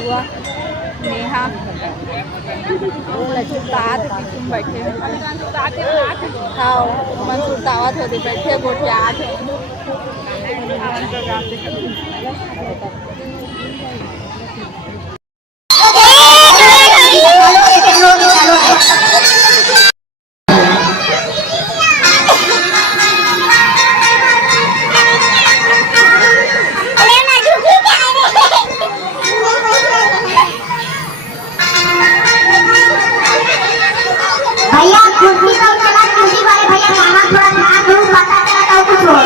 बुआ नेहा सुरतात पीछे बैठे हाँ मन सुरतावत होते बैठे गोठियात भैया कुर्सी का चला कुर्सी वाले भैया खाना थोड़ा ध्यान दो पता चला तो कुछ हो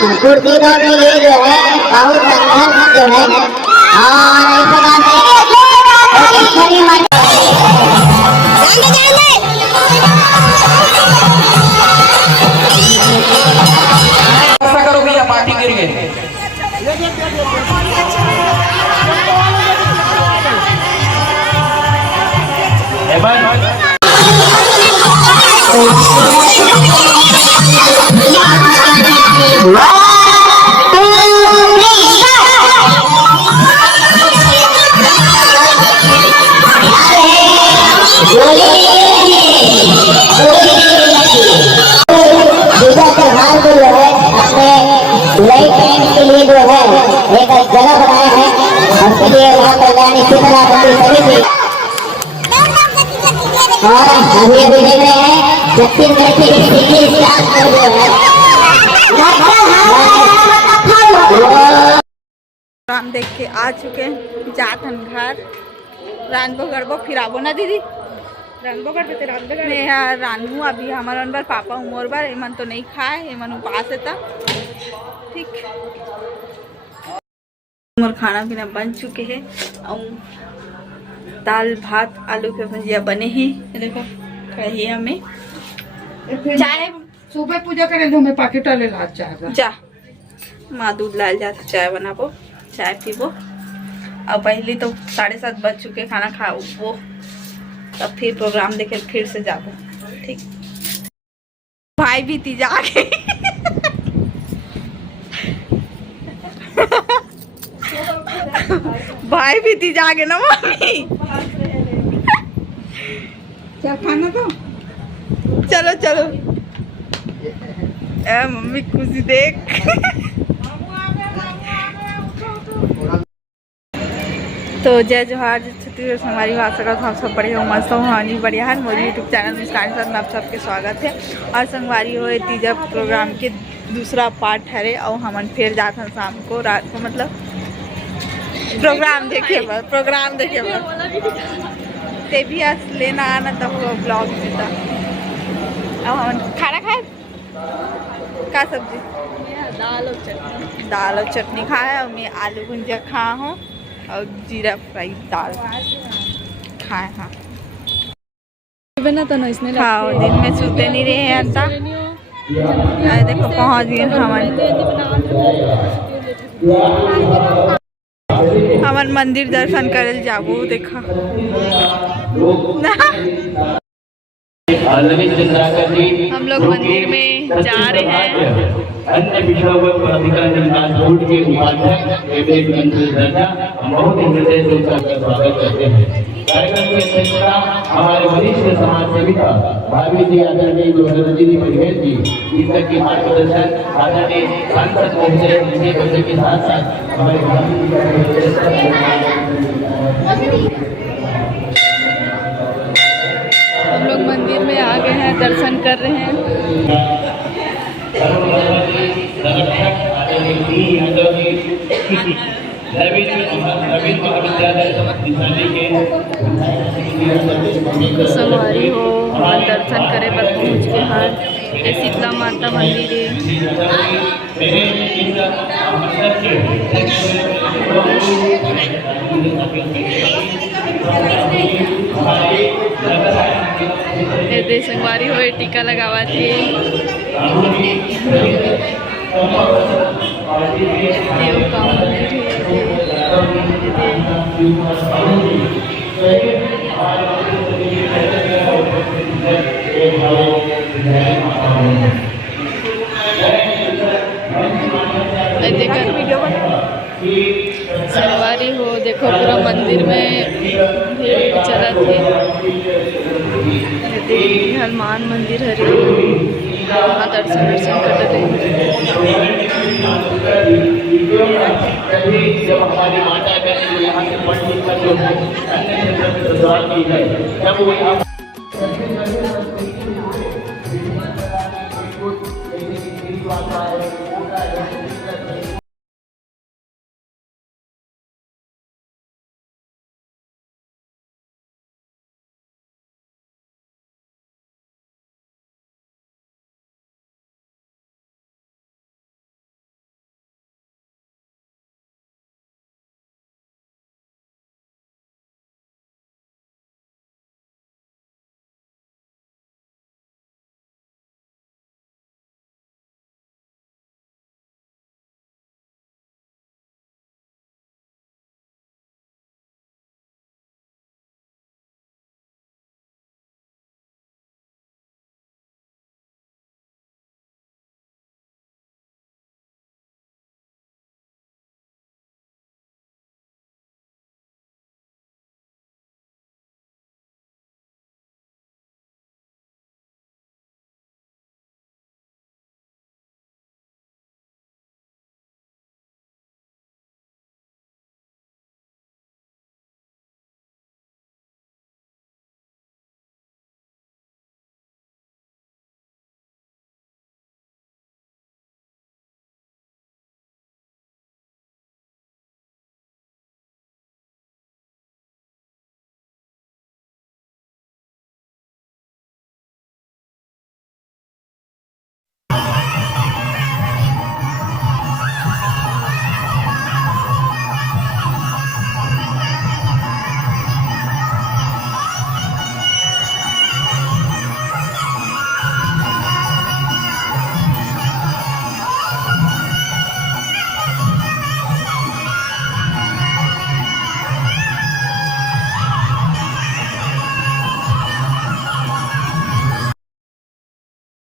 एक कुर्सी में ये जो है बहुत संघर्ष जो है और इस प्रकार ऐसा करो भैया माटी गिर गई के लिए जो है एक जगह बनाया है उसके लिए वहाँ कल्याणी शीतला सभी और अभी अभी देख रहे हैं छत्तीसगढ़ के हम देख के आ चुके हैं जाठन घर रानबो गड़बो फिर आबो ना दीदी रानबो कर देते रानबू अभी हमारा बार पापा उमर बार एमन तो नहीं खाए एमन उपास है ठीक और खाना पीना बन चुके हैं और दाल भात आलू के भुजिया बने ही देखो कढ़िया में चाय सुबह पूजा करे तो मैं पैकेट ले ला चाय जा माँ दूध लाल जाते चाय बनाबो चाय पीबो और पहले तो 7:30 बज चुके खाना खाओ वो तब फिर प्रोग्राम देखे फिर से जाबो ठीक भाई भी तीजा आ गई भाई भी तीजा आ गए ना मम्मी चल खाना तो चलो चलो ए मम्मी खुशी देख तो जय जोहार जय छत्तीसगढ़ हमारी भाषा का आप सब बढ़िया मस्त हूँ हानि बढ़िया है मोदी यूट्यूब चैनल मुस्कान साथ में आप सबके स्वागत है और संगवारी हो तीजा प्रोग्राम के दूसरा पार्ट ठहरे और हमन फिर जाते हैं शाम को रात को मतलब प्रोग्राम देखे ते भी आज लेना आना तब ब्लॉग में था अब हम खाना खाए का सब्जी दाल और चटनी खाया और मैं आलू भुजिया खा हूँ और जीरा फ्राई दाल खाए। हाँ बना तो ना इसने हाँ दिन में सोते नहीं रहे हैं अंता। अरे देखो पहुँच गए हमारे मंदिर दर्शन करे जाबो देखा हम लोग मंदिर में जा रहे हैं। अन्य पिछड़ा वर्ग प्राधिकरण विकास बोर्ड के उपाध्यक्ष हम बहुत ही हृदय से उनका स्वागत करते हैं। कार्यक्रम की अध्यक्षता हमारे वरिष्ठ समाज सेविका भाभी जी आदरणीय रजनी बघेल जी, जिनका की मार्गदर्शन आदरणीय सांसद महोदय विजय बच्चन के साथ साथ हमारे भाभी हम लोग मंदिर में आ गए हैं, दर्शन कर रहे हैं। संगवारी हो और दर्शन करे पर पहुँच के हर ये शीतला माता मंदिर है। संगवारी हो टीका लगावा थी संगवारी हो देखो पूरा मंदिर में भीड़ चला थी। हनुमान मंदिर हरी वहाँ दर्शन कर रहे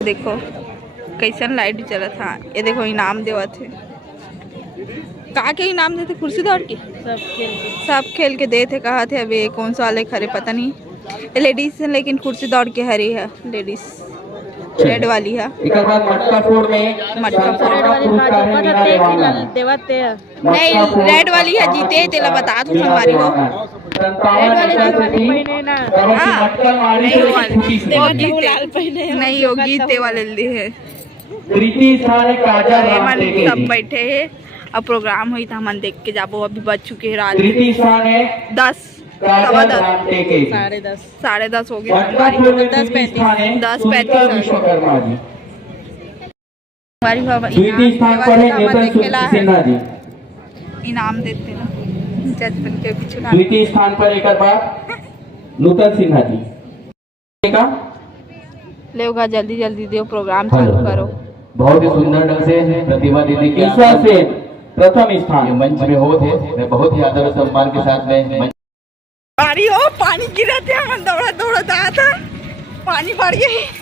देखो कैसन लाइट चला था। ये देखो इनाम देवा थे कहा के इनाम देते कुर्सी दौड़ के सब खेल के दे थे कहा थे। अभी कौन सा वाले खरे पता नहीं लेडीज है लेकिन कुर्सी दौड़ के हरी है लेडीज रेड वाली है। मटका फोड़ नहीं रेड वाली है जीते तेला बता दो संगवारी हो नहीं होगी ते वाले है। सब बैठे है अब प्रोग्राम हुई था हम देख के जाबो। अभी बज चुके हैं रात 10 साढ़े 10 हो गए। 10:35 इनाम देते ना जज बन के पीछे द्वितीय स्थान पर एक बार नूतन सिन्हा जी का लेगा जल्दी जल्दी दो, प्रोग्राम चालू करो। बहुत ही सुंदर ढंग से प्रतिभा दीदी के ईश्वर से प्रथम स्थान मंच में हो थे। मैं बहुत ही आदर और सम्मान के साथ में पानी गिरा थे, हम दौड़ा दौड़ा था, पानी बढ़ गई।